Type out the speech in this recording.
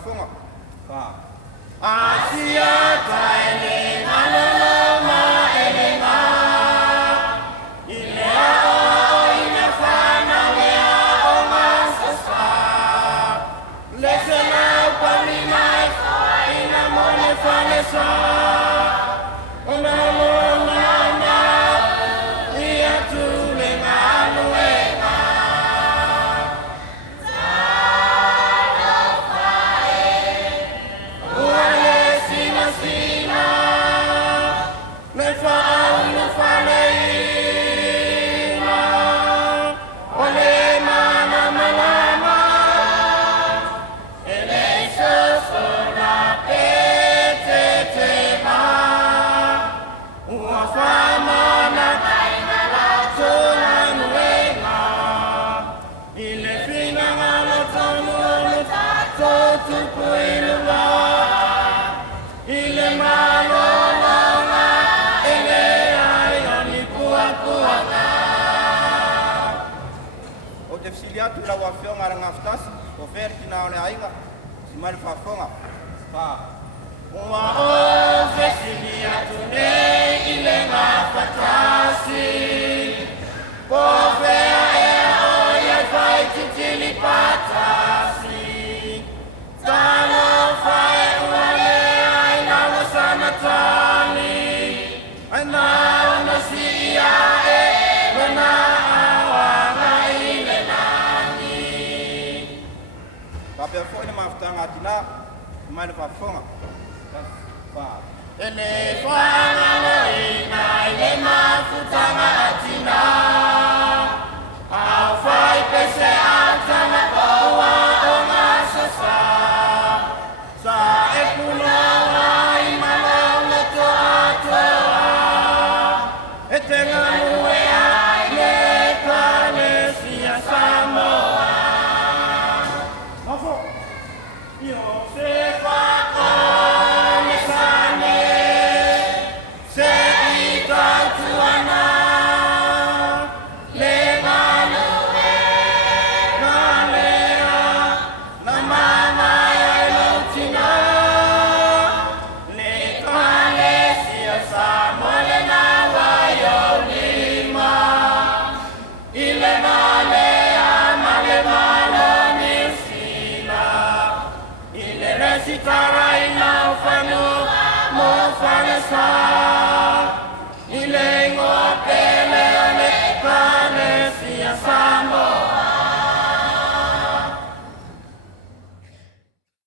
whafonga. Asia taile naloloma elenga Ilea o inafana lea o masasa Lesena upamina ina mone falesa Onalolana ia tule ngaluenga Tu la wafionga rangaftas, ofer kinaone aiga, simari fafonga. Uma o fesilia tune ile mafatasi, pofea o ya fai titili patasi, tano fai uale aina wasana tani, aina unasia wana Papa foi mafutanga tina mali fafonga. Ele fanga loina ile mafutanga tina. Au fai pese atana bawa onga sasa. Sa epuna imala leto atoa. Etenga nuea le kanesia samoa. Yo se fa come sane se ita tuana le malue malea la mama ya lotina le kale sia samole na wayo lima ile malea male malo Sitara ina ufanu mo fanesa ile ngopele le kane sia sambo